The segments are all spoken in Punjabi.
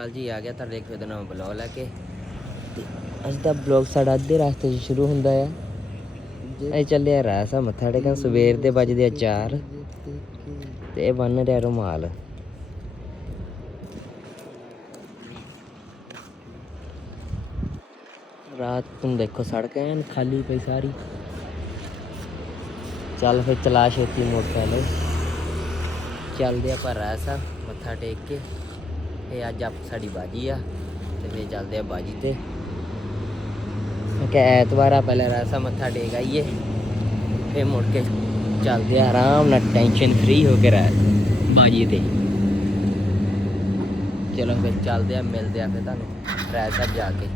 ਅਕਾਲ ਜੀ ਆ ਗਿਆ, ਤੁਹਾਡੇ ਇੱਕ ਫਿਰ ਨਵਾਂ ਬਲੌਗ ਲੈ ਕੇ। ਤੇ ਅੱਜ ਦਾ ਬਲੌਗ ਸਾਡਾ ਅੱਧੇ ਰਸਤੇ 'ਚ ਸ਼ੁਰੂ ਹੁੰਦਾ ਆ। ਅਸੀਂ ਚੱਲੇ ਰਾਸਾ ਮੱਥਾ ਟੇਕਣ, ਸਵੇਰ ਦੇ ਵੱਜਦੇ ਆ 4 ਤੇ ਇਹ ਬੰਨ ਰਿਹਾ ਰੁਮਾਲ। ਰਾਤ ਨੂੰ ਦੇਖੋ ਸੜਕ ਐਨ ਖਾਲੀ ਪਈ ਸਾਰੀ। ਚੱਲ ਫਿਰ ਚਲਾ ਛੇਤੀ ਮੋਟਰਸਾਈਕਲ। ਚੱਲਦੇ ਆਪਾਂ ਰਾਸਾ ਮੱਥਾ ਟੇਕ ਕੇ। ਇਹ ਅੱਜ ਆਪ ਸਾਡੀ ਬਾਜੀ ਆ ਤੇ ਫਿਰ ਚੱਲਦੇ ਆ ਬਾਜੀ ਤੇ। ਮੈਂ ਕਿਹਾ ਐਤਵਾਰ ਆ, ਪਹਿਲਾਂ ਰਾਸਾ ਮੱਥਾ ਟੇਕ ਆਈਏ, ਫਿਰ ਮੁੜ ਕੇ ਚੱਲਦੇ ਆ ਆਰਾਮ ਨਾਲ ਟੈਨਸ਼ਨ ਫ੍ਰੀ ਹੋ ਕੇ ਰਾਤ ਬਾਜੀ ਤੇ। ਚਲੋ ਫਿਰ ਚੱਲਦੇ ਆ, ਮਿਲਦੇ ਆ ਫਿਰ ਤੁਹਾਨੂੰ ਰਾਤ ਸਾਹਿਬ ਜਾ ਕੇ।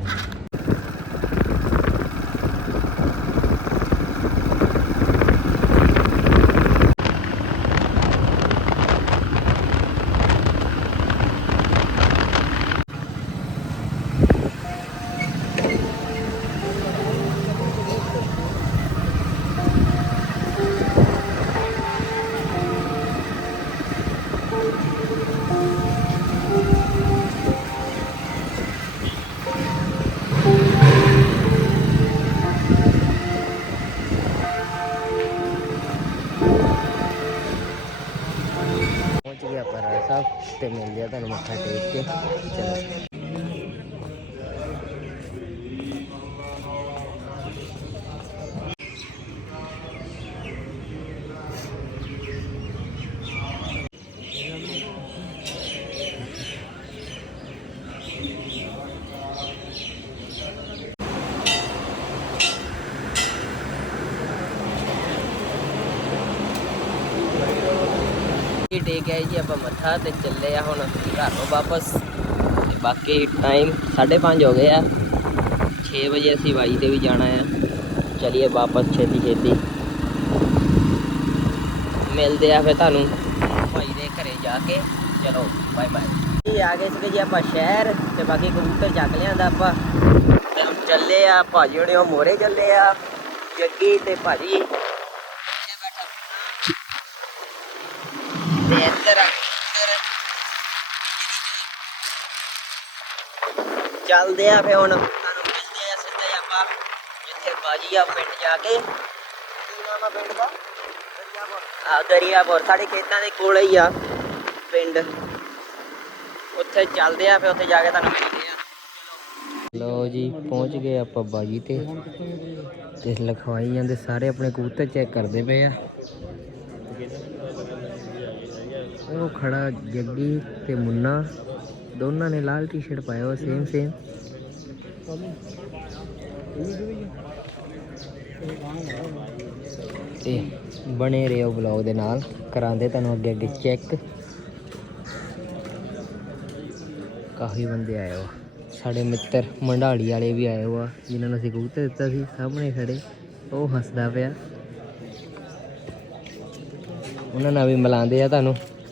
ਸਾਹਿਬ ਤੇ ਮਿਲ ਗਿਆ ਤੁਹਾਨੂੰ ਮੱਥਾ ਟੇਕ ਕੇ ਚਲੋ ਇਹ ਟੇਕ ਆਏ ਜੀ, ਆਪਾਂ ਮੱਥਾ ਤੇ ਚੱਲੇ ਆ ਹੁਣ ਘਰ ਨੂੰ ਵਾਪਸ। ਤੇ ਬਾਕੀ ਟਾਈਮ 5:30 ਹੋ ਗਏ ਆ। 6 ਵਜੇ ਅਸੀਂ ਵਾਈ ਤੇ ਵੀ ਜਾਣਾ ਆ। ਚਲਿਏ ਵਾਪਸ ਛੇਤੀ ਛੇਤੀ। ਮਿਲਦੇ ਆ ਫਿਰ ਤੁਹਾਨੂੰ ਭਾਈ ਦੇ ਘਰੇ ਜਾ ਕੇ। ਚਲੋ ਬਾਏ ਬਾਏ ਇਹ ਆ ਗਏ ਸੀਗੇ ਜੀ ਆਪਾਂ ਸ਼ਹਿਰ ਤੇ ਬਾਕੀ ਕਬੂਤਰ ਚੱਕ ਲਿਆਂਦਾ ਆਪਾਂ। ਤੇ ਹੁਣ ਚੱਲੇ ਆ, ਭਾਜੀ ਹੁਣੇ ਉਹ ਮੋਰੇ ਚੱਲੇ ਆ। ਜੱਗੀ ਤੇ ਭਾਜੀ ਪਿੱਛੇ ਬੈਠਾ ਤੇ ਇੱਧਰ ਚੱਲਦੇ ਆ ਫੇ ਹੁਣ ਤੁਹਾਨੂੰ ਮਿਲਦੇ ਆ ਸਿੱਧਾ ਆਪਾਂ ਜਿੱਥੇ ਬਾਜੀ ਆ ਪਿੰਡ ਜਾ ਕੇ। ਨਾਮ ਆ ਪਿੰਡ ਦਾ ਆ ਦਰਿਆਪੁਰ, ਸਾਡੇ ਖੇਤਾਂ ਦੇ ਕੋਲ ਹੀ ਆ ਪਿੰਡ। ਉੱਥੇ ਚੱਲਦੇ ਆ ਫੇ ਉੱਥੇ ਜਾ ਕੇ ਤੁਹਾਨੂੰ ਮਿਲਦੇ ਆ। ਲੋ ਜੀ, ਪਹੁੰਚ ਗਏ ਆਪਾਂ ਬਾਜੀ ਤੇ। ਤੇ ਲਿਖਵਾਈ ਜਾਂਦੇ ਸਾਰੇ ਆਪਣੇ ਕਬੂਤਰ ਚੈੱਕ ਕਰਦੇ ਪਏ ਆ। ਉਹ ਖੜਾ ਜੱਗੀ ਤੇ ਮੁੰਨਾ, ਦੋਨਾਂ ਨੇ ਲਾਲ ਟੀ-ਸ਼ਰਟ ਪਾਇਆ ਹੋਇਆ ਸੇਮ ਸੇਮ ਤੇ ਬਣੇ ਰਹੋ ਬਲੌਗ ਦੇ ਨਾਲ, ਕਰਾਂਦੇ ਤੁਹਾਨੂੰ ਅੱਗੇ ਅੱਗੇ ਚੈੱਕ ਕਾਫੀ ਬੰਦੇ ਆਏ ਹੋ ਸਾਡੇ ਮਿੱਤਰ ਮੰਡਾਲੀ ਵਾਲੇ ਵੀ ਆਏ ਹੋ ਆ, ਜਿਨ੍ਹਾਂ ਨੂੰ ਅਸੀਂ ਕਬੂਤਰ ਦਿੱਤਾ ਸੀ, ਸਾਹਮਣੇ ਖੜੇ। ਉਹ ਹੱਸਦਾ ਪਿਆ। ਉਹਨਾਂ ਨਾਲ ਵੀ ਮਿਲਾਉਂਦੇ ਆ ਤੁਹਾਨੂੰ।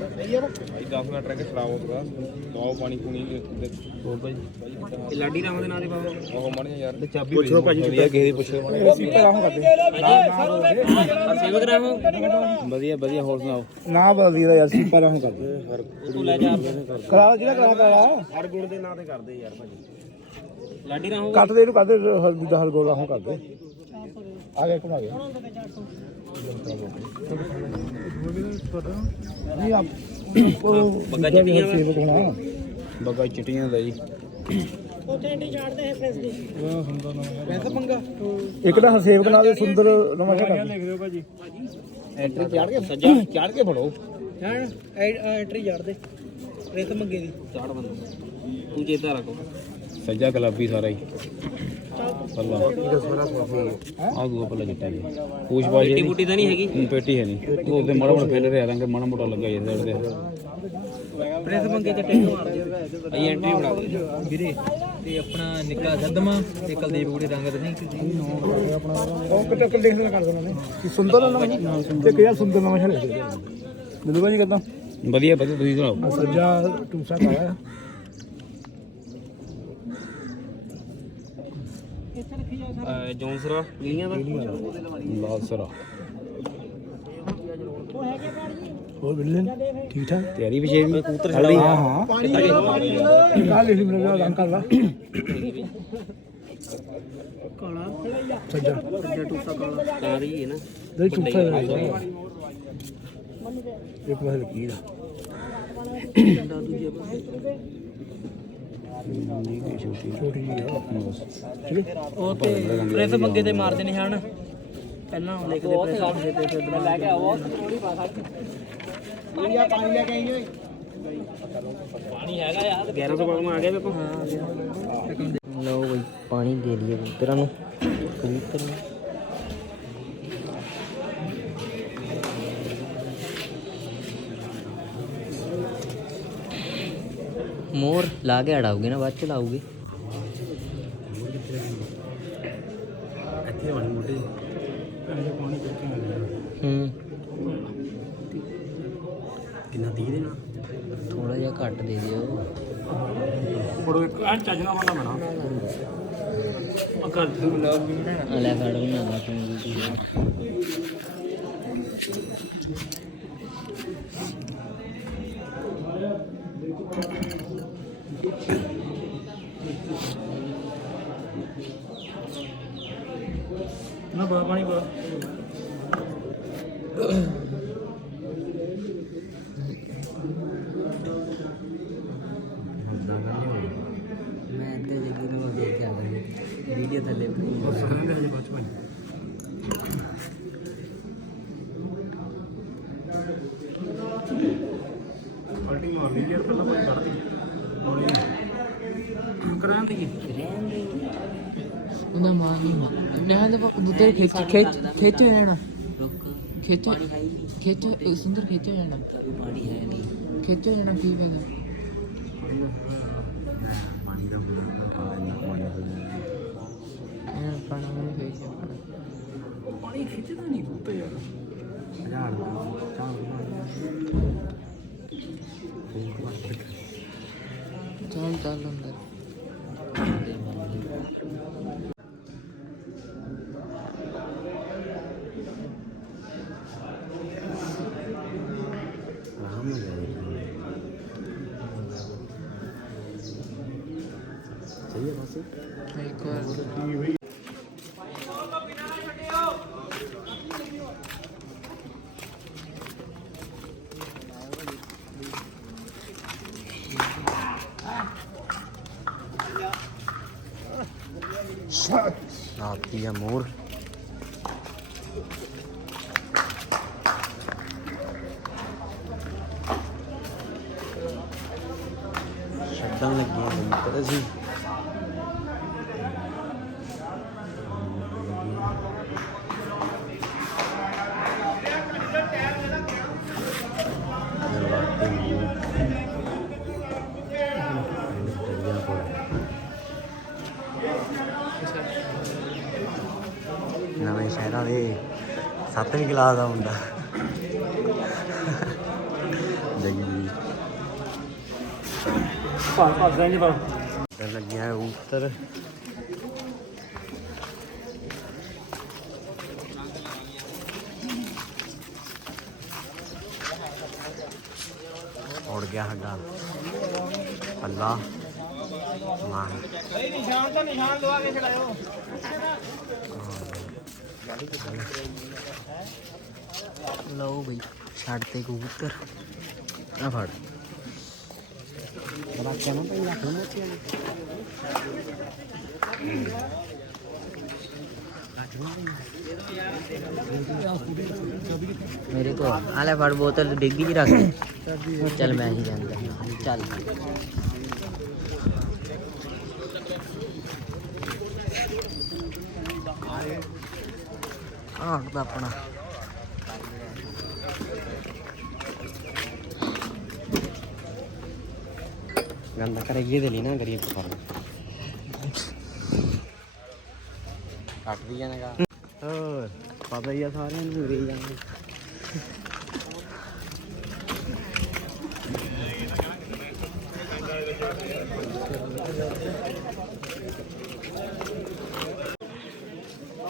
ਮਿੰਟ ਰਹਿ ਕੇ ਖਰਾਬ ਹੋ ਗਿਆ। ਦੋ ਪਾਣੀ ਪੂਣੀ ਦੇ ਹੋਰ ਭਾਈ? ਲਾਡੀ ਰਾਮ ਦੇ ਨਾਂ ਦੇ ਬਾਬਾ। ਉਹ ਮਣੀ ਯਾਰ। ਤੇ ਚਾਬੀ ਪੁੱਛੋ ਭਾਜੀ ਵਧੀਆ ਕਿਸੇ ਦੀ ਪੁੱਛੋ ਮਣੀ ਸੇਵਕ ਰਾਮ ਵਧੀਆ ਵਧੀਆ ਹੋਰ ਸੁਣਾਓ? ਨਾ ਬਦਲੀ ਦਾ ਯਾਰ ਸੀਪਾ ਰਾਹੀਂ ਕਰਦੇ। ਤੂੰ ਲੈ ਜਾ। ਕਰਾ ਜਿਹੜਾ ਕਰਾ ਕਰਾ ਹਰ ਗੁਣ ਦੇ ਨਾਂ ਤੇ ਕਰਦੇ ਯਾਰ ਭਾਜੀ ਲਾਡੀ ਰਾਮ ਕੱਟ ਦੇ ਇਹਨੂੰ ਕਰਦੇ ਹਲਦੀ ਦਾ ਹਲਗੋਲ ਰਾਹੋਂ ਕਰਦੇ। ਆ ਗਿਆ ਘੁਮਾ ਗਿਆ। ਨਹੀਂ ਆਪ ਬੱਗਾ ਚਿੱਟੀਆਂ ਵਾ। ਸੇਵਕ ਹੋਣਾ ਬੱਗਾ ਚਿੱਟੀਆਂ ਦਾ ਜੀ। ਇੱਕ ਤਾਂ ਹਰਸੇਵਕ ਨਾਲ ਦੇ ਸੁੰਦਰ ਨਵਾਂ ਸ਼ਹਿਰ ਕਰਦੇ ਦਿਓ ਭਾਜੀ ਐਂਟਰੀ ਚਾੜ ਕੇ ਸੱਜਾ ਚਾੜ ਕੇ ਫੜੋ। ਐਂਟਰੀ ਜੜ ਦੇ। ਰੇਤ ਮੰਗੇ ਦੀ। ਚਾੜ ਬੰਦ। ਤੂੰ ਚੇਤਾ ਰੱਖ। ਸੱਜਾ ਗੁਲਾਬੀ ਸਾਰਾ ਹੀ। ਪੱਲਾ। ਆ ਦੂਆ ਪੱਲਾ ਚਿੱਟਾ ਜੀ ਪੂਛ ਬਾਜੀ ਪੇਟੀ ਬੂਟੀ ਤਾਂ ਨਹੀਂ ਹੈਗੀ। ਹੁਣ ਪੇਟੀ ਹੈ ਨਹੀਂ। ਉਹ ਉਹਦੇ ਮਾੜਾ ਮਾੜਾ ਫੈਲ ਰਿਹਾ ਰੰਗ ਮਾੜਾ ਮੋਟਾ ਲੱਗਾ ਜੀ ਸਾਈਡ ਤੇ। ਪ੍ਰੈਸ ਮੰਗੇ ਤੇ ਟੈਂਕ ਅਸੀਂ ਐਂਟਰੀ ਬਣਾ ਦੇ ਵੀਰੇ ਤੇ ਆਪਣਾ ਨਿੱਕਾ ਸਦਮਾ ਤੇ ਕੁਲਦੀਪ ਗੁੜੇ ਰੰਗ ਦੇ ਨਹੀਂ ਉਹ ਕਿਤੇ ਕਿਤੇ ਲਿਖ ਕਰ ਦੇਣਾ ਨੇ ਕਿ ਸੁੰਦਰ ਨਵਾਂ ਤੇ ਕਿਹਾ ਸੁੰਦਰ ਨਵਾਂ ਸ਼ਹਿਰ ਲਿਖ ਦੇ ਮੈਨੂੰ ਜੀ ਕਦਾਂ? ਵਧੀਆ ਵਧੀਆ ਤੁਸੀਂ ਸੁਣਾਓ। ਸੱਜਾ ਟੂਸਾ ਪਾਇਆ ਜੌਨਸਰਾ ਲੀਆਂ ਦਾ? ਲਾਲਸਰਾ ਹੋਰ ਬਿੱਲੇ ਠੀਕ ਠਾਕ? ਤਿਆਰੀ ਵਿਸ਼ੇ ਵੀ ਕਬੂਤਰ ਹਾਂ ਹਾਂ। ਕਾਲ ਲਿਖ ਮੇਰੇ ਨਾਲ ਅੰਕਲ ਦਾ? ਕਾਲਾ ਸੱਜਾ। ਕਾਰੀ ਹੈ ਨਾ। ਦੇ ਚੁੱਪਾ ਇੱਕ ਵਾਰ ਕੀ ਦਾ ਛੋਟੀ ਜਿਹੀ ਆ ਉਹ ਤੇ ਪ੍ਰੈਸ ਮੰਗੇ ਤੇ ਮਾਰਦੇ ਨਿਸ਼ਾਨ ਪਹਿਲਾਂ ਲਿਖਦੇ ਪ੍ਰੈਸ ਮੰਗੇ ਤੇ ਫਿਰ ਲੈ ਕੇ ਆਓ ਪਾਣੀ ਹੈਗਾ ਯਾਰ 1100 ਪਾਉਣ ਆ ਗਿਆ ਵੇਖੋ ਲਓ ਬਈ, ਪਾਣੀ ਦੇ ਲਈਏ ਕਬੂਤਰਾਂ ਨੂੰ। ਕਬੂਤਰ ਨੂੰ। ਮੋਰ ਲਾ ਕੇ ਅੜਾਉਗੇ ਨਾ ਬਾਅਦ ਚ ਲਾਉਗੇ ਇੱਥੇ ਵਾਲੀ ਮੋਟੇ ਹੂੰ। ਕਿੰਨਾ 30 ਦੇਣਾ ਥੋੜਾ ਜਿਹਾ ਘੱਟ ਦੇ ਦਿਓ। ਫੜੋ ਇੱਕ ਐ ਚੱਜ ਨਾਲ ਵਾਲਾ ਬਣਾ। ਅਕਲ ਆ ਲੈ ਫੜ ਬਣਾ ਲਾ ਤੂੰ ਨਾ ਬਾ ਪਾਣੀ ਪਾ। ਮੈਂ ਇੱਥੇ ਜਗੀ ਨੂੰ ਦੇਖ ਕੇ ਆ ਵੀਡੀਓ ਥੱਲੇ ਸਾਰਿਆਂ ਹਜੇ ਬਾਅਦ ਚ ਪਾਣੀ ਪਲਟੀ ਮਾਰ ਲਈ ਯਾਰ ਪਹਿਲਾਂ ਕੋਈ ਕੱਢ ਦੀ ਕਰਾਂ ਦੀ ਉਹਦਾ ਮਾਂ ਨਹੀਂ ਮਾਂ ਨਿਆਂ ਦੇ ਕਬੂਤਰ ਖਿੱਚ ਖਿੱਚ ਖਿੱਚ ਹੋ ਜਾਣਾ ਰੁਕ ਖਿੱਚ ਪਾਣੀ ਹੈ ਹੀ ਨਹੀਂ ਖਿੱਚ ਇਹ ਸੁੰਦਰ ਖਿੱਚ ਹੋ ਜਾਣਾ ਕभी ਪਾਣੀ ਹੈ ਨਹੀਂ ਖਿੱਚ ਹੋ ਜਾਣਾ ਕੀ ਫਾਇਦਾ ਪਾਣੀ ਦਾ ਪਾਣੀ ਇਹਨਾਂ ਨੂੰ ਪਾਣਾ ਨਹੀਂ ਖਿੱਚ ਜਾਣਾ ਪਾਣੀ ਖਿੱਚਦਾ ਨਹੀਂ ਕੁੱਤੇ ਯਾਰ ਹਜ਼ਾਰ ਚੱਲ ਚੱਲ ਅੰਦਰ ਸਹੀ ਹੈ ਬਸ ਇੱਕ ਵਾਰ ਆਤੀ ਆ ਮੋਰ ਛੱਡਣ ਲੱਗੇ ਆ ਕਬੂਤਰ ਅਸੀਂ ਸੱਤਵੀਂ ਕਲਾਸ ਦਾ ਮੁੰਡਾ ਜਗੀ ਜੀ ਭਾਂ ਭਾਂ ਜਾਈਏ ਬਾ ਤੇ ਲੱਗਿਆ ਹੈ ਉੱਤਰ ਉੜ ਗਿਆ ਸਾਡਾ ਪੱਲਾ ਮਾਨ ਨਿਸ਼ਾਨ ਤਾਂ ਨਿਸ਼ਾਨ ਲਵਾ ਕੇ ਖੜਾਇਓ ਲਓ ਬਈ ਛੱਡ ਤੇ ਕਬੂਤਰ ਆ ਫੜ ਬਾਕੀ ਨਾ ਪਈ ਰੱਖ ਲਓ ਮੇਰੇ ਕੋ ਆ ਲੈ ਫੜ ਬੋਤਲ ਜੀ ਦੇ। ਹੀ ਤਾਂ ਆਪਣਾ। ਗੰਦਾ ਕਰੇਗੀ ਦੇ ਲਈ ਨਾ ਗਰੀਬ ਤੋਂ ਫ਼ਰਕ ਕੱਟ ਵੀ ਜਾਣੇਗਾ ਹੋਰ ਪਤਾ ਹੀ ਆ ਸਾਰਿਆਂ ਨੂੰ ਹੀ ਜਾਂਦੇ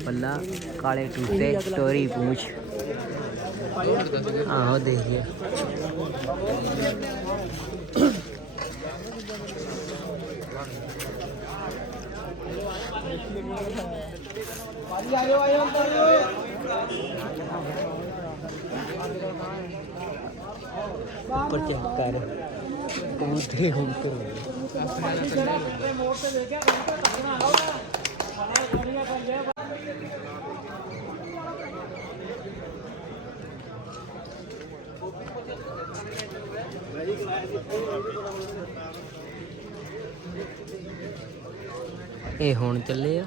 ਨੀਲਾ ਪੱਲਾ ਕਾਲੇ ਟੂਟੇ ਟੋਰੀ ਪੂੰਛ ਆਹੋ ਦੇਖੀਏ ਉੱਪਰ ਚੈੱਕ ਕਰ ਕਬੂਤਰੀ ਹੁਣ ਤੋਂ ਇਹ ਹੁਣ ਚੱਲੇ ਆ।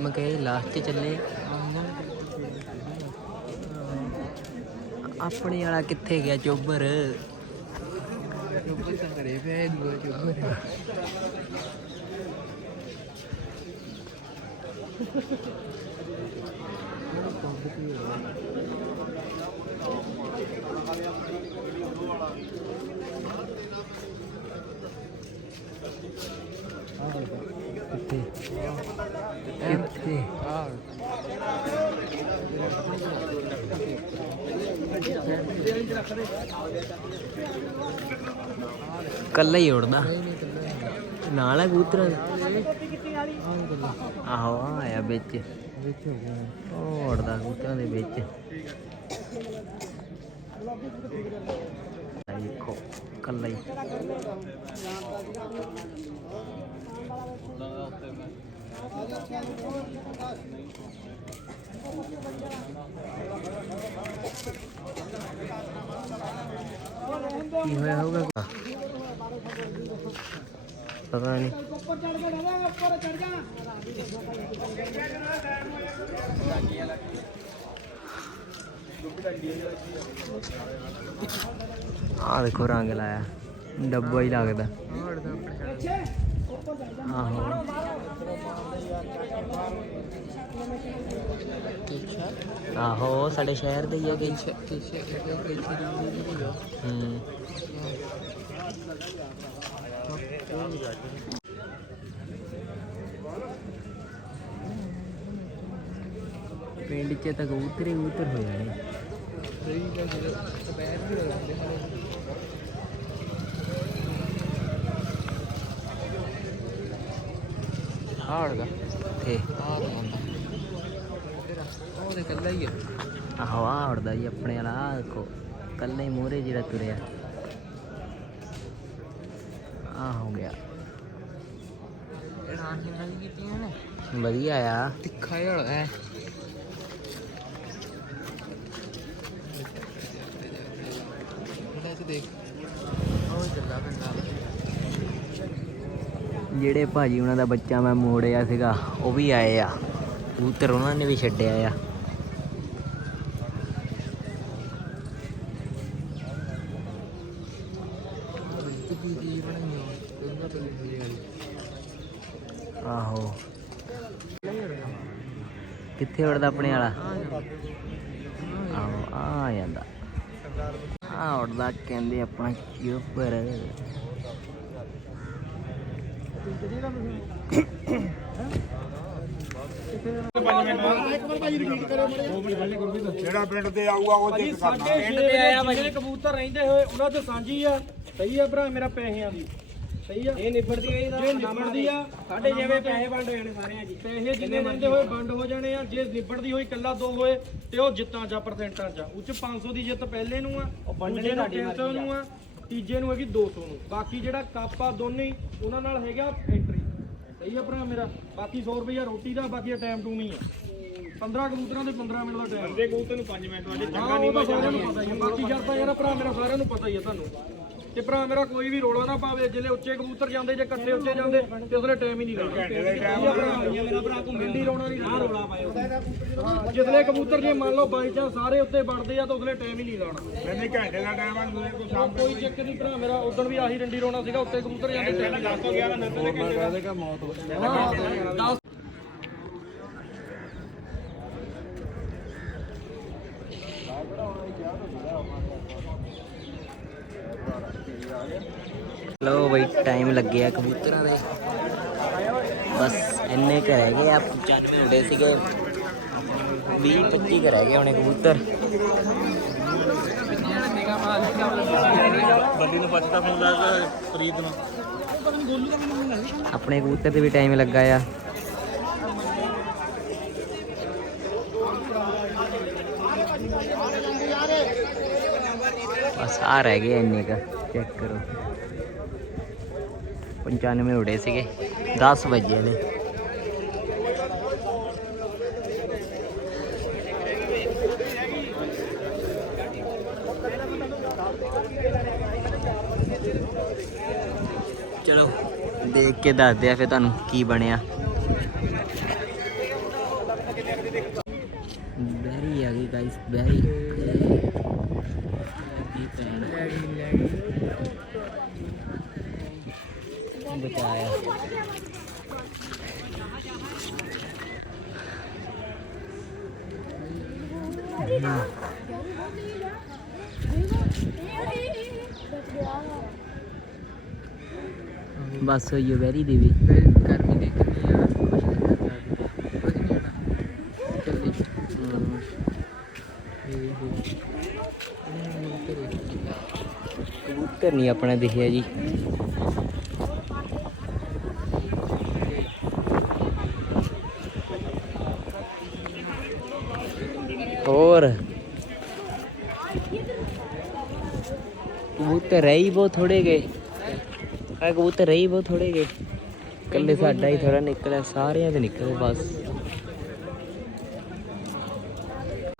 ਮੈਂ ਕਹੇ ਲਾਸਟ ਚੱਲੇ ਆ। ਆਪਣੇ ਵਾਲਾ ਕਿੱਥੇ ਗਿਆ ਚੋਬਰ? ਚੋਬਰ ਤਾਂ ਘਰੇ ਪਿਆ ਇਹ ਦੂਆ ਚੋਬਰ ਕਿੱਥੇ ਕਿੱਥੇ ਕੱਲਾ ਹੀ ਉੜਦਾ। ਨਾਲ ਹੈ ਕਬੂਤਰਾਂ ਦਾ। ਆਹੋ ਆ ਆਇਆ ਵਿੱਚ। ਵਿੱਚ ਹੋ ਗਿਆ। ਉਹ ਉੜਦਾ ਕਬੂਤਰਾਂ ਦੇ ਵਿੱਚ। ਆਹ ਦੇਖੋ ਕੱਲਾ ਹੀ। ਕੀ ਹੋਇਆ ਹੋਗਾ ਪਤਾ ਨਹੀਂ ਆ ਦੇਖੋ ਰੰਗ ਲਾਇਆ। ਡੱਬਾ ਹੀ ਲੱਗਦਾ। ਆਹੋ। ਆਹੋ, ਸਾਡੇ ਸ਼ਹਿਰ ਦੇ ਹੀ ਆ ਗਈ ਹੂੰ। ਪਿੰਡ ਚ ਤਾਂ ਕਬੂਤਰ ਹੀ ਕਬੂਤਰ ਹੋ ਜਾਣੇ। ਤੇ ਹੁੰਦਾ ਉਹ ਤੇ ਕੱਲਾ ਹੀ ਆ ਆਹੋ ਆ ਉੜਦਾ ਜੀ ਆਪਣੇ ਵਾਲਾ। ਆਹ ਦੇਖੋ ਕੱਲੇ ਹੀ ਮੂਹਰੇ ਜਿਹੜਾ ਤੁਰਿਆ। ਆ ਹੋ ਗਿਆ। ਕੀਤੀਆਂ ਨੇ ਵਧੀਆ ਆ। ਤਿੱਖਾ ਜਿਹਾ ਹੈ। ਜਿਹੜੇ ਭਾਜੀ ਉਹਨਾਂ ਦਾ ਬੱਚਾ ਮੈਂ ਮੋੜਿਆ ਸੀਗਾ ਉਹ ਵੀ ਆਏ ਆ। ਕਬੂਤਰ ਉਹਨਾਂ ਨੇ ਵੀ ਛੱਡਿਆ ਆ ਕਿੱਦੀ ਦੀ ਬਣਾਈ ਉਹਨਾਂ ਤੋਂ ਲਈ ਵਾਲੀ ਆਹੋ ਕਿੱਥੇ ਉੜਦਾ ਆਪਣੇ ਵਾਲਾ। ਆਹੋ ਆ ਜਾਂਦਾ। ਆ ਉੜਦਾ ਕਹਿੰਦੇ ਆਪਣਾ ਚੋਪਰ। ਜਿਹੜਾ ਪਿੰਡ ਤੇ ਆਊਗਾ ਉਹ ਭਾਜੀ ਸਾਡੇ ਪਿੰਡ ਦੇ ਆਇਆ ਜਿਹੜੇ ਕਬੂਤਰ ਰਹਿੰਦੇ ਹੋਏ ਉਹਨਾਂ ਤੇ ਸਾਂਝੀ ਆ। ਸਹੀ ਆ ਭਰਾ ਮੇਰਾ ਪੈਸਿਆਂ ਦੀ। ਸਹੀ ਆ। ਇਹ ਨਿਬੜਦੀ ਆ ਇਹਦਾ ਨਿਬੜਦੀ ਆ ਸਾਡੇ ਜਿਵੇਂ ਪੈਸੇ ਵੰਡ ਹੋ ਜਾਣੇ ਸਾਰਿਆਂ ਜੀ। ਪੈਸੇ ਜਿੰਨੇ ਰਹਿੰਦੇ ਹੋਏ ਵੰਡ ਹੋ ਜਾਣੇ ਆ ਜੇ ਨਿਬੜਦੀ ਹੋਈ ਕੱਲਾ ਦੋ ਹੋਏ ਤੇ ਉਹ ਜਿੱਤਾਂ ਜਾਂ ਪਰਸੈਂਟਾਂ ਚ ਉੱਚ 500 ਦੀ ਜਿੱਤ ਪਹਿਲੇ ਨੂੰ ਆ ਦੂਜੇ ਨੂੰ 300 ਨੂੰ ਆ ਤੀਜੇ ਨੂੰ ਹੈਗੀ 200 ਨੂੰ। ਬਾਕੀ ਜਿਹੜਾ ਕੱਪ ਆ ਦੋਨੇ ਹੀ ਉਹਨਾਂ ਨਾਲ ਹੈਗਾ ਐਂਟਰੀ ਸਹੀ ਆ ਭਰਾ ਮੇਰਾ। ਬਾਕੀ 100 ਰੁਪਈਆ ਰੋਟੀ ਦਾ ਬਾਕੀ ਟਾਈਮ ਟੂ ਹੀ ਆ। 15 ਕਬੂਤਰਾਂ ਦੇ 15 ਮਿੰਟ ਦਾ ਟਾਈਮ ਬੰਦੇ ਕਬੂਤਰ ਨੂੰ 5 ਮਿੰਟ ਵਾਲੇ ਚੰਗਾ ਨਹੀਂ ਸਾਰਿਆਂ ਨੂੰ ਪਤਾ ਹੀ ਆ। ਬਾਕੀ ਜਰਦਾ ਯਾਰ ਭਰਾ ਮੇਰਾ ਸਾਰਿਆਂ ਨੂੰ ਪਤਾ ਹੀ ਆ ਤੁਹਾਨੂੰ। ਤੇ ਭਰਾ ਮੇਰਾ ਕੋਈ ਵੀ ਰੋਲਾ ਨਾ ਪਾਵੇ ਜਿਲੇ ਉੱਚੇ ਕਬੂਤਰ ਜਾਂਦੇ ਜੇ ਇਕੱਠੇ ਉੱਚੇ ਜਾਂਦੇ ਤੇ ਉਸਲੇ ਟਾਈਮ ਹੀ ਨਹੀਂ ਲੱਗਦਾ ਮੇਰਾ ਭਰਾ ਕੋਈ ਮਿੰਡੀ ਰੋਣਾ ਨਹੀਂ ਨਾ ਰੋਲਾ ਪਾਇਓ। ਹਾਂ ਜਿਸਲੇ ਕਬੂਤਰ ਜੇ ਮੰਨ ਲਓ ਬਾਈ ਚਾਂਸ ਸਾਰੇ ਉੱਤੇ ਵੜਦੇ ਆ ਤਾਂ ਉਸਲੇ ਟਾਈਮ ਹੀ ਨਹੀਂ ਲਾਉਣਾ ਨਹੀਂ ਘੰਟੇ ਦਾ ਟਾਈਮ ਆ ਦੂਏ ਕੋ ਸ਼ਾਮ ਕੋਈ ਚੱਕਰ ਨਹੀਂ ਭਰਾ ਮੇਰਾ ਉਦੋਂ ਵੀ ਆਹੀ ਰੰਡੀ ਰੋਣਾ ਸੀਗਾ ਉੱਤੇ ਕਬੂਤਰ ਜਾਂਦੇ ਟਾਈਮ 10 ਤੋਂ 11 ਨੱਤ ਦੇ ਘੰਟੇ ਦਾ। ਮੌਤ ਹੋ ਲੋ ਬਈ ਟਾਈਮ ਲੱਗਿਆ ਕਬੂਤਰਾਂ ਦੇ। ਬਸ ਇੰਨੇ ਕੁ ਰਹਿ ਗਏ ਆ 95 ਉੜੇ ਸੀਗੇ। 20 25 ਕੁ ਰਹਿ ਗਏ ਹੁਣੇ ਕਬੂਤਰ। ਨੂੰ ਫਰੀਦ ਨੂੰ। ਆਪਣੇ ਕਬੂਤਰ ਤੇ ਵੀ ਟਾਈਮ ਲੱਗਾ ਆ। ਬਸ ਆ ਰਹਿ ਗਏ ਇੰਨੇ ਕ। ਚੈੱਕ ਕਰੋ। 95 ਉੜੇ ਸੀਗੇ। 10 ਵਜੇ ਨੇ। ਚਲੋ, ਦੇਖ ਕੇ ਦੱਸਦੇ ਆ ਫਿਰ ਤੁਹਾਨੂੰ ਕੀ ਬਣਿਆ। ਬੈਰੀ ਆ ਗਈ ਗਾਇਸ ਬੈਰੀ। ਬਚਾਇਆ ਬਸ ਹੋਈ ਬੈਰੀ ਦੀ ਵੀ। ਗਰਮੀ ਚੱਲੀ ਕਬੂਤਰ ਨਹੀਂ ਆਪਣਾ ਦਿਖਿਆ ਜੀ। ਹੋਰ? ਕਬੂਤਰ ਰਹਿ ਹੀ ਬਹੁਤ ਥੋੜੇ ਗਏ। ਆ ਕਬੂਤਰ ਰਹੀ ਬਹੁਤ ਥੋੜੇ ਜੇ ਇਕੱਲੇ ਸਾਡਾ ਹੀ ਥੋੜਾ ਨਿਕਲਿਆ, ਸਾਰਿਆਂ ਦੇ ਨਿਕਲੇ ਬਸ।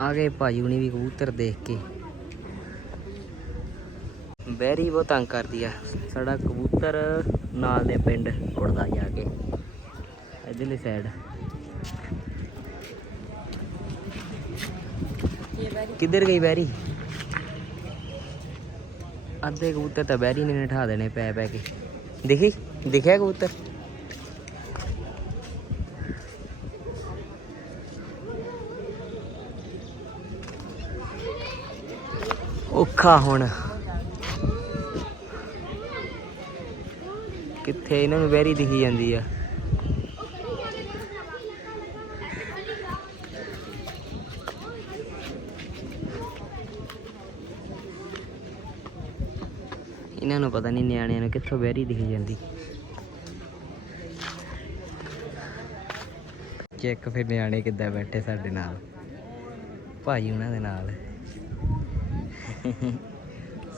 ਆ ਗਏ ਭਾਜੀ ਹੁਣੀ ਵੀ ਕਬੂਤਰ ਦੇਖ ਕੇ। ਬੈਰੀ ਬਹੁਤ ਤੰਗ ਕਰਦੀ ਆ। ਸਾਡਾ ਕਬੂਤਰ ਨਾਲ ਦੇ ਪਿੰਡ ਉੜਦਾ ਜਾ ਕੇ। ਇਧਰਲੀ ਸਾਈਡ ਕਿੱਧਰ ਗਈ ਬੈਰੀ? ਅੱਧੇ ਕਬੂਤਰ ਤਾਂ ਬੈਰੀ ਨੇ ਨਿਠਾ ਦੇਣੇ ਪੈ ਪੈ ਕੇ। ਦਿਖੀ? ਦਿਖਿਆ ਕਬੂਤਰ? ਔਖਾ ਹੁਣ। ਕਿੱਥੇ ਇਹਨਾਂ ਨੂੰ ਵੈਰੀ ਦਿਖੀ ਜਾਂਦੀ ਆ। ਇਹਨਾਂ ਨੂੰ ਪਤਾ ਨਹੀਂ, ਨਿਆਣਿਆਂ ਨੂੰ ਕਿੱਥੋਂ ਬਹਿਰੀ ਦਿਖੀ ਜਾਂਦੀ। ਚੈੱਕ ਫਿਰ ਨਿਆਣੇ ਕਿੱਦਾਂ ਬੈਠੇ ਸਾਡੇ ਨਾਲ। ਭਾਈ ਉਹਨਾਂ ਦੇ ਨਾਲ।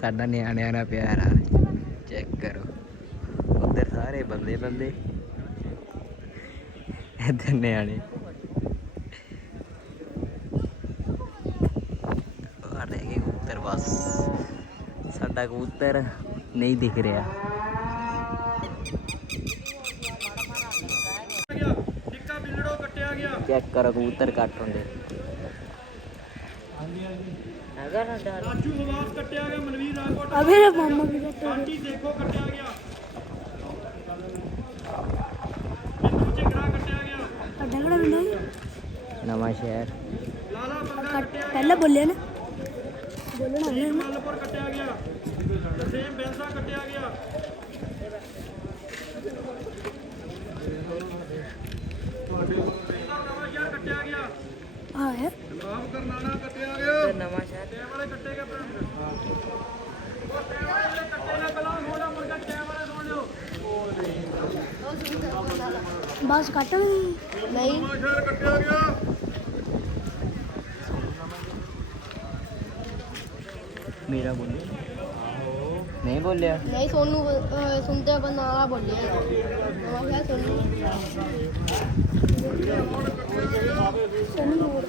ਸਾਡਾ ਨਿਆਣਿਆਂ ਨਾਲ ਪਿਆਰ ਆ। ਚੈੱਕ ਕਰੋ। ਉਧਰ ਸਾਰੇ ਬੰਦੇ ਬੰਦੇ। ਇੱਧਰ ਨਿਆਣੇ। ਆ ਰਹਿ ਕਬੂਤਰ, ਬਸ। ਸਾਡਾ ਕਬੂਤਰ ਨਹੀਂ ਦਿਖ ਰਿਹਾ। ਗਿਆ ਨਿੱਕਾ ਬਿੱਲੜੋ ਕੱਟਿਆ ਗਿਆ ਚੈੱਕ ਕਰੋ ਕਬੂਤਰ ਕੱਟ ਹੁੰਦੇ। ਹੈਗਾ ਨਾ ਡਰ? ਰਾਜੂ ਹਵਾਸ ਕੱਟਿਆ ਗਿਆ ਮਨਵੀਰ ਰਾਜਕੋਟ ਅਬੇ ਰੇ ਮਾਮਾ ਵੀ ਕੱਟਾ ਆਂਟੀ ਦੇਖੋ ਕੱਟਿਆ ਗਿਆ। ਬਿੰਦੂ ਝਿੰਗੜਾ ਕੱਟਿਆ ਗਿਆ ਤੁਹਾਡਾ ਕਿਹੜਾ ਬਿੰਦੂ ਸੀ? ਨਵਾਂ ਸ਼ਹਿਰ। ਲਾਲਾ ਬੰਗਾ ਕੱਟ ਪਹਿਲਾਂ ਬੋਲਿਆ ਨਾ। ਬੋਲਣਾ ਉਹਨੇ ਨਾ। ਮਲਪੁਰ ਕੱਟਿਆ ਗਿਆ ਸੇਮ ਬੈਂਸਾ ਕੱਟਿਆ ਗਿਆ। ਨਵਾਂ ਸ਼ਹਿਰ ਕੱਟਿਆ ਗਿਆ। ਆ ਹੈ ਆਪ ਕਰਨਾਣਾ ਕੱਟਿਆ ਗਿਆ। ਨਵਾਂ ਸ਼ਹਿਰ। ਟੈਮ ਵਾਲੇ ਕੱਟੇ ਗਏ ਭਰਾ। ਉਹ ਟੈਮ ਵਾਲੇ ਕੱਟੇ ਨੇ ਪਹਿਲਾਂ ਥੋੜਾ ਮੁਰਗਾ ਟੈਮ ਵਾਲੇ ਸੁਣ ਲਿਓ। ਬਸ ਕੱਟ। ਨਹੀਂ ਨਹੀਂ ਨਵਾਂ ਸ਼ਹਿਰ ਕੱਟਿਆ ਗਿਆ ਮੇਰਾ ਬੋਲਿਆ ਨਹੀਂ ਬੋਲਿਆ। ਨਹੀਂ ਸੋਨੂੰ ਅਹ, ਸੁਣਦੇ ਬਨਾਲਾ ਬੋਲਿਆ। ਨਵਾਂ ਕਿਹਾ ਸੋਨੂੰ। ਸੋਨੂੰ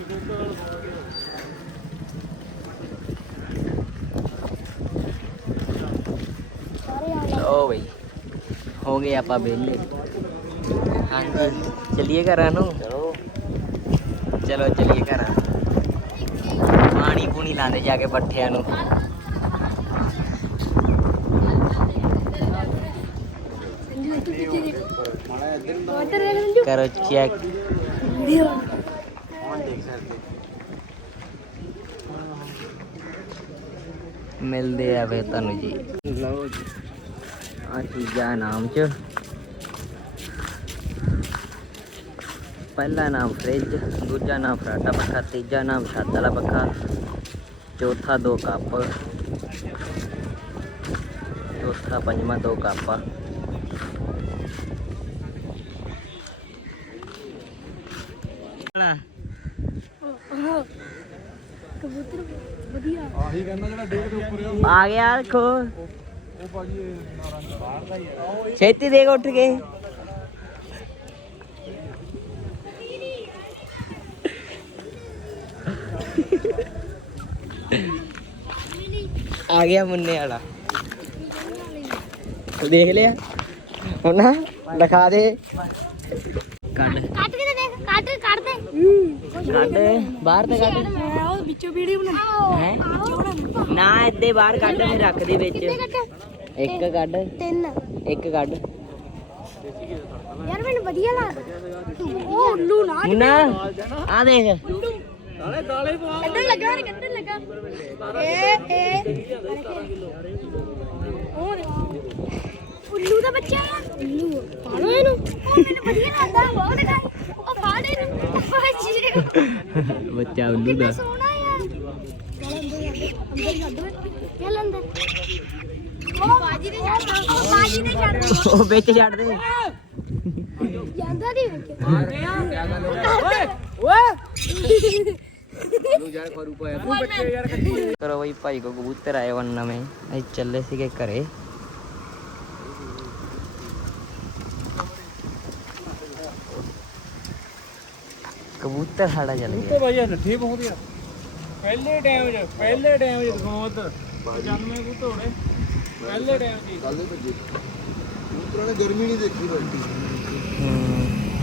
ਗਏ ਆਪਾਂ ਵਿਹਲੇ। ਹਾਂਜੀ ਚੱਲੀਏ ਘਰਾਂ ਨੂੰ? ਚਲੋ। ਚਲੋ ਚੱਲੀਏ ਘਰਾਂ। ਪਾਣੀ ਪੂਣੀ ਲਾਉਂਦੇ ਜਾ ਕੇ ਪੱਠਿਆਂ ਨੂੰ। ਕਰੋ ਚੈੱਕ ਮਿਲਦੇ ਆ ਫੇ ਤੁਹਾਨੂੰ ਜੀ ਲਓ ਜੀ ਆ ਚੀਜ਼ਾਂ ਨਾਮ ਚ ਪਹਿਲਾ ਨਾਮ ਫ੍ਰਿਜ ਦੂਜਾ ਨਾਮ ਫਰਾਟਾ ਪੱਖਾ ਤੀਜਾ ਨਾਮ ਛੱਤ ਵਾਲਾ ਪੱਖਾ ਚੌਥਾ ਦੋ ਕੱਪ ਚੌਥਾ ਪੰਜਵਾਂ ਦੋ ਕੱਪ ਆ ਕਬੂਤਰ ਵਧੀਆ ਆਹੀ ਕਹਿੰਦਾ ਜਿਹੜਾ ਡੇਕ ਦੇ ਉੱਪਰ ਆ ਗਿਆ ਦੇਖੋ। ਉਹ ਭਾਜੀ ਬਾਹਰ ਦਾ ਹੀ ਹੈ ਛੇਤੀ ਦੇਖ ਉੱਠ ਕੇ। ਆ ਗਿਆ ਮੁੰਨੇ ਵਾਲਾ। ਦੇਖ ਲਿਆ। ਹੁਣ ਨਾ ਦਿਖਾ ਦੇ। ਕੱਢ। ਕੱਟ ਕੇ ਦੇਖ ਕੱਟ ਕੱਢ ਦੇ। ਕੱਢ। ਬਾਹਰ ਤੇ ਕੱਢ। ਵਿੱਚੋਂ ਵੀਡੀਓ ਬਣਾ ਹੈ? ਨਾ ਇੱਦੇ ਬਾਹਰ ਕੱਢ ਕੇ ਰੱਖ ਦੇ ਵਿੱਚ। ਇੱਕ ਕੱਢ। ਤਿੰਨ। ਇੱਕ ਕੱਢ। ਯਾਰ ਮੈਨੂੰ ਵਧੀਆ ਲੱਗਦਾ। ਉਹ ਉੱਲੂ ਨਾ ਮੁੰਨਾ ਆ ਦੇਖ। ਇੱਧਰ ਲੱਗਾ ਰੇ ਕਿੱਧਰ ਲੱਗਾ। ਏ ਏ। ਉਹ। ਉੱਲੂ ਦਾ ਬੱਚਾ। ਉੱਲੂ ਪਾਲੋ ਇਹਨੂੰ। ਉਹ ਮੈਨੂੰ ਵਧੀਆ ਲੱਗਦਾ। ਬਹੁਤ ਉਹ ਫਾੜ ਬਾਜੀ ਬੱਚਾ ਉੱਲੂ ਦਾ। ਸੋਹਣਾ। ਚੱਲ ਅੰਦਰ ਉਹ ਬਾਜੀ ਨੇ ਛੱਡ ਉਹ ਬਾਜੀ ਨੇ ਛੱਡ ਉਹ ਵਿੱਚ ਛੱਡ ਦੇ। ਜਾਂਦਾ ਦੀ ਵਿੱਚ ਓਏ ਓਏ ਕਰੋ ਬਈ ਭਾਈ ਕੋ ਕਬੂਤਰ ਆਏ ਵਨ ਨਵੇਂ। ਅਸੀਂ ਚੱਲੇ ਸੀਗੇ ਘਰੇ। ਕਬੂਤਰ ਸਾਡਾ ਚੱਲ ਗਿਆ। ਭਾਈ ਨੱਠੇ ਬਹੁਤ ਆ ਪਹਿਲੇ ਟਾਈਮ 'ਚ ਪਹਿਲੇ ਟਾਈਮ 'ਚ ਉਧਰ 95 ਕੁ ਧੋੜੇ। ਪਹਿਲੇ ਟਾਈਮ 'ਚ ਕੱਲ ਭੱਜੇ। ਕਬੂਤਰਾਂ ਨੇ ਗਰਮੀ ਨਹੀਂ ਦੇਖੀ ਬੈਠੀ ਹੂੰ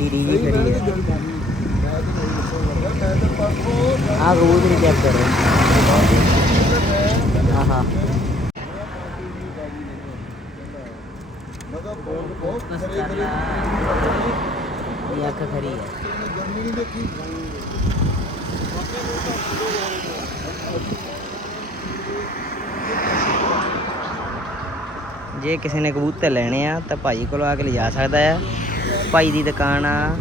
ਵੀ ਸਹੀ ਖੜੀ ਮੈਂ ਆ ਗਰਮੀ ਮੈਂ ਤਾਂ ਨਹੀਂ ਦੱਸਣ ਲੱਗਾ ਮੈਂ ਤਾਂ ਪਰਸੋਂ ਆ ਕਬੂਤਰ ਚੈੱਕ ਕਰੋ। ਆਹਾ। ਮੈਂ ਤਾਂ ਬਹੁਤ ਬਹੁਤ ਕਰੇ ਕਰ। ਕਰੇ ਲਾ ਇਹ ਅੱਖ ਖਰੀ ਹੈ। ਜੇ ਕਿਸੇ ਨੇ ਕਬੂਤਰ ਲੈਣੇ ਆ, ਤਾਂ ਭਾਈ ਕੋਲ ਆ ਕੇ ਲਿਜਾ ਸਕਦਾ ਆ। ਭਾਈ ਦੀ ਦੁਕਾਨ ਆ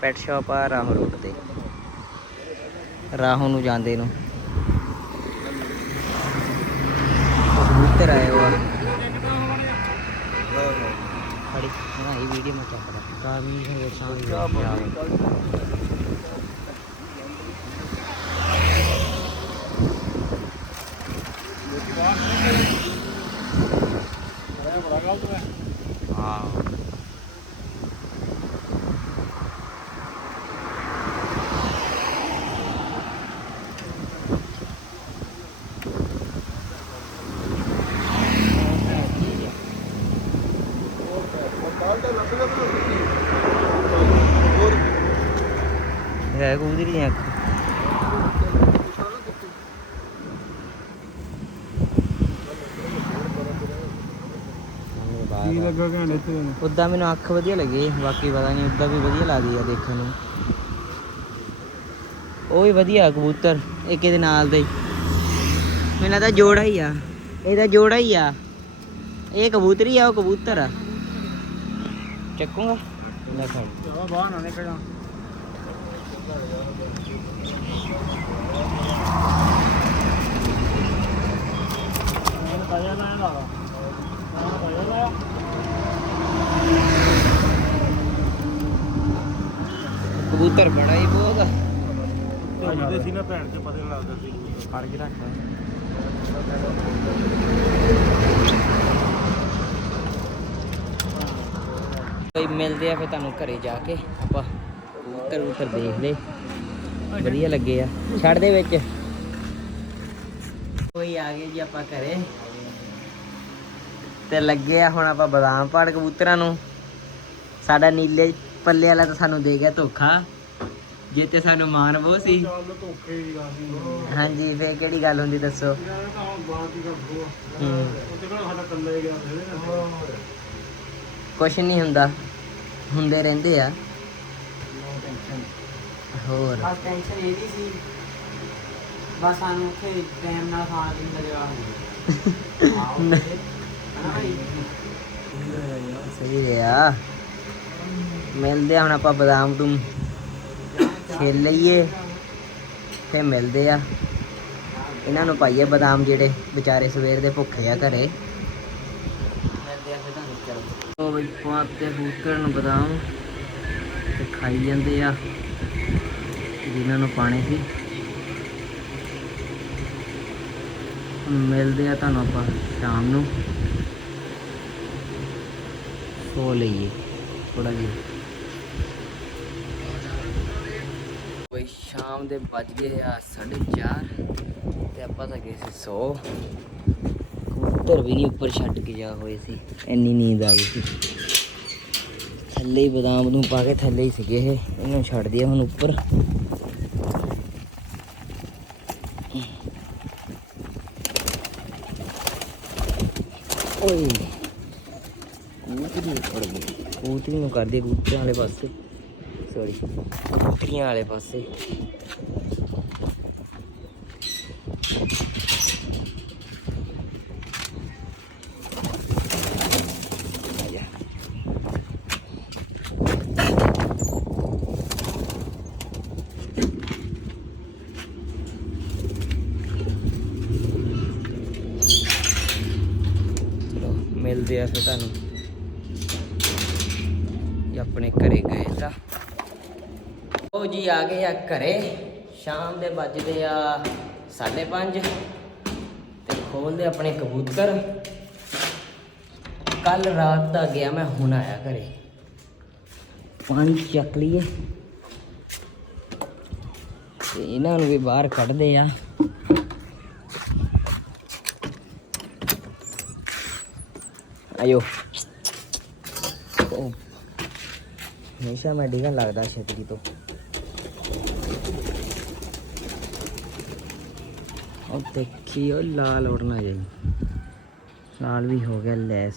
ਪੈਟ ਸ਼ਾਪ ਆ, ਰਾਹੋਂ ਰੋਡ ਤੇ। ਰਾਹੋਂ ਨੂੰ ਜਾਂਦੇ ਨੂੰ। ਕਬੂਤਰ ਆਏ ਹੋਆ। ਵੀਡੀਓ ਮੈਂ ਚੱਕ ਰਹਾ ਕਾਮੀ ਹੈ ਇਹ ਕਬੂਤਰ ਦੀ ਅੱਖ ਕੀ ਲੱਗਾ ਘਾਣੇ ਤੇ ਉਦਾਂ ਮੈਨੂੰ ਅੱਖ ਵਧੀਆ ਲੱਗੀ ਬਾਕੀ ਪਤਾ ਨਹੀਂ ਉਦਾਂ ਵੀ ਵਧੀਆ ਲੱਗਦੀ ਆ ਦੇਖਣ ਨੂੰ। ਉਹ ਵੀ ਵਧੀਆ ਕਬੂਤਰ ਇੱਕ ਇਹਦੇ ਨਾਲ ਦੇ। ਮੈਨੂੰ ਲੱਗਦਾ ਜੋੜਾ ਹੀ ਆ ਇਹਦਾ ਜੋੜਾ ਹੀ ਆ। ਇਹ ਕਬੂਤਰੀ ਆ ਉਹ ਕਬੂਤਰ ਆ। ਚੱਕੂਗਾ? ਲੈ ਫੜ ਚਲੋ ਬਾਹਰ ਨਾ ਨਿਕਲ ਜਾ ਕਬੂਤਰ ਬੜਾ ਹੀ ਬਹੁਤ ਆ। ਭੱਜਦੇ ਸੀ ਨਾ ਭੈਣ ਚ ਪਤਾ ਲੱਗਦਾ ਸੀ ਫੜ ਕੇ ਰੱਖ ਕੋਈ ਮਿਲਦੇ ਆ ਫਿਰ ਤੁਹਾਨੂੰ ਘਰੇ ਜਾ ਕੇ ਆਪਾਂ। ਕਬੂਤਰ ਕਬੂਤਰ ਦੇਖ ਲਏ ਵਧੀਆ ਲੱਗੇ ਆ। ਛੱਡ ਦੇ ਵਿੱਚ। ਕੋਈ ਆ ਗਏ ਜੀ ਆਪਾਂ ਘਰੇ। ਤੇ ਲੱਗੇ ਆ ਹੁਣ ਆਪਾਂ ਬਦਾਮ ਪਾੜ ਕਬੂਤਰਾਂ ਨੂੰ। ਸਾਡਾ ਨੀਲੇ ਪੱਲੇ ਵਾਲਾ ਤਾਂ ਸਾਨੂੰ ਦੇ ਗਿਆ ਧੋਖਾ। ਜੇ ਤੇ ਸਾਨੂੰ ਮਾਨ ਬਹੁਤ ਸੀ। ਹਾਂਜੀ, ਫੇਰ ਕਿਹੜੀ ਗੱਲ ਹੁੰਦੀ ਦੱਸੋ? ਕੁਛ ਨਹੀਂ ਹੁੰਦਾ। ਹੁੰਦੇ ਰਹਿੰਦੇ ਆ। ਹੋਰ। ਬਸ ਟੈਨਸ਼ਨ ਇਹ ਨਹੀਂ ਸੀ। ਬਸ ਸਾਨੂੰ ਉੱਥੇ ਟਾਈਮ ਨਾਲ ਖਾਣ ਪੀਣ ਦਾ ਜਵਾਬ ਮਿਲ ਗਿਆ ਆਓ ਹਨਾ ਭਾਈ? ਸਹੀ ਰਿਹਾ। ਮਿਲਦੇ ਆ ਹੁਣ ਆਪਾਂ ਬਦਾਮ ਟੂਮ ਛਿੱਲ ਲਈਏ। ਤੇ ਮਿਲਦੇ ਆ। ਇਹਨਾਂ ਨੂੰ ਪਾਈਏ ਬਦਾਮ ਜਿਹੜੇ ਵਿਚਾਰੇ ਸਵੇਰ ਦੇ ਭੁੱਖੇ ਆ ਘਰੇ। ਮਿਲਦੇ ਆ ਫਿਰ ਤੁਹਾਨੂੰ। ਚਲੋ ਉਹ ਬਈ ਪਾਤੇ ਕਬੂਤਰ ਨੂੰ ਬਦਾਮ ਤੇ ਖਾਈ ਜਾਂਦੇ ਆ। ਜਿਨ੍ਹਾਂ ਨੂੰ ਪਾਣੇ ਸੀ। ਮਿਲਦੇ ਆ ਤੁਹਾਨੂੰ ਆਪਾਂ ਸ਼ਾਮ ਨੂੰ। ਸੋ ਲਈਏ ਥੋੜਾ ਜਿਹਾ। ਬਈ ਸ਼ਾਮ ਦੇ ਵੱਜ ਗਏ ਆ 4:30 ਤੇ ਆਪਾਂ ਤਾਂ ਗਏ ਸੀ ਸੋ। ਕਬੂਤਰ ਵੀ ਨਹੀਂ ਉੱਪਰ ਛੱਡ ਕੇ ਜਾ ਹੋਏ ਸੀ। ਇੰਨੀ ਨੀਂਦ ਆ ਗਈ ਸੀ। ਥੱਲੇ ਹੀ ਬਦਾਮ ਨੂੰ ਪਾ ਕੇ ਥੱਲੇ ਹੀ ਸੀਗੇ ਇਹ। ਇਹਨੂੰ ਛੱਡ ਦਿਆ ਹੁਣ ਉੱਪਰ। ਓਏ। ਕਬੂਤਰੀ ਕਬੂਤਰੀ ਨੂੰ ਕਰ ਕਬੂਤਰਾਂ ਵਾਲੇ ਪਾਸੇ। ਸੌਰੀ ਕਬੂਤਰੀਆਂ ਵਾਲੇ ਪਾਸੇ ਆ ਜਾ। ਚਲੋ ਮਿਲਦੇ ਤੁਹਾਨੂੰ ਇਹ ਆਪਣੇ ਘਰੇ ਗਏ ਤਾਂ। ਉਹ ਜੀ, ਆ ਗਏ ਆ ਘਰੇ। ਸ਼ਾਮ ਦੇ ਵੱਜਦੇ ਆ 5:30 ਤੇ ਖੋਲਦੇ ਆਪਣੇ ਕਬੂਤਰ। ਕੱਲ ਰਾਤ ਦਾ ਗਿਆ ਮੈਂ, ਹੁਣ ਆਇਆ ਘਰੇ। ਪਾਣੀ ਚੱਕ ਲਈਏ। ਤੇ ਇਹਨਾਂ ਨੂੰ ਵੀ ਬਾਹਰ ਕੱਢਦੇ ਆ। ਆਇਓ। ਉਹ ਹਮੇਸ਼ਾ ਮੈਂ ਡਿਗਣ ਲੱਗਦਾ ਛੇਤੀ ਤੋਂ। ਉਹ ਦੇਖੀ ਉਹ ਲਾਲ ਉੜਨਾ ਜਾਈ ਲਾਲ ਵੀ ਹੋ ਗਿਆ ਲੈਸ।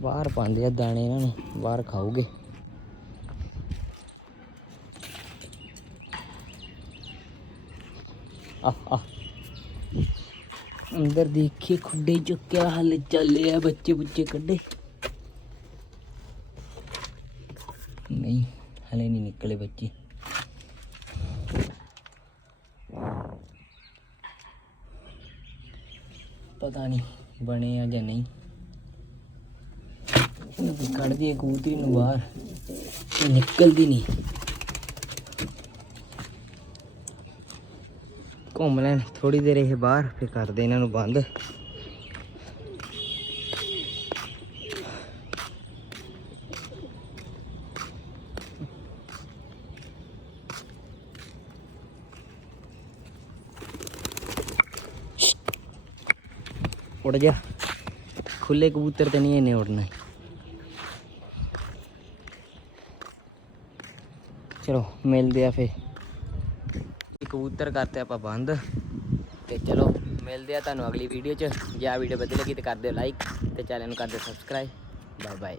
ਬਾਹਰ ਪਾਉਂਦੇ ਆ ਦਾਣੇ ਇਹਨਾਂ ਨੂੰ, ਬਾਹਰ ਖਾਓਗੇ ਆਹ ਆਹ ਅੰਦਰ ਦੇਖੀਏ ਖੁੱਡੇ ਚੁੱਕਿਆ, ਹਲ ਚੱਲੇ ਆ ਬੱਚੇ ਬੁੱਚੇ ਕੱਢੇ। ਨਹੀਂ, ਹਲੇ ਨਹੀਂ ਨਿਕਲੇ ਬੱਚੇ। ਪਤਾ ਨਹੀਂ ਬਣੇ ਆ ਜਾਂ ਨਹੀਂ। ਕੱਢਦੀ ਵੀ ਕੱਢ ਨੂੰ ਬਾਹਰ। ਨਿਕਲਦੀ ਨਹੀਂ। ਘੁੰਮ ਲੈਣ ਥੋੜੀ ਦੇਰ ਇਹ ਬਾਹਰ, ਫਿਰ ਕਰਦੇ ਇਹਨਾਂ ਨੂੰ ਬੰਦ। ਉੜ ਜਾ। ਖੁੱਲੇ ਕਬੂਤਰ ਤੇ ਨਹੀਂ ਇਹਨੇ ਉੜਨਾ ਚਲੋ, ਮਿਲਦੇ ਆ ਫੇ ਕਬੂਤਰ ਕਰਤੇ ਆਪਾਂ ਬੰਦ। ਤੇ ਚਲੋ, ਮਿਲਦੇ ਆ ਤੁਹਾਨੂੰ ਅਗਲੀ ਵੀਡੀਓ 'ਚ। ਜੇ ਆ ਵੀਡੀਓ ਵਧੀਆ ਲੱਗੀ ਤੇ ਕਰ ਦਿਓ ਲਾਈਕ ਤੇ ਚੈਨਲ ਨੂੰ ਕਰ ਦਿਓ ਸਬਸਕ੍ਰਾਈਬ ਬਾਏ ਬਾਏ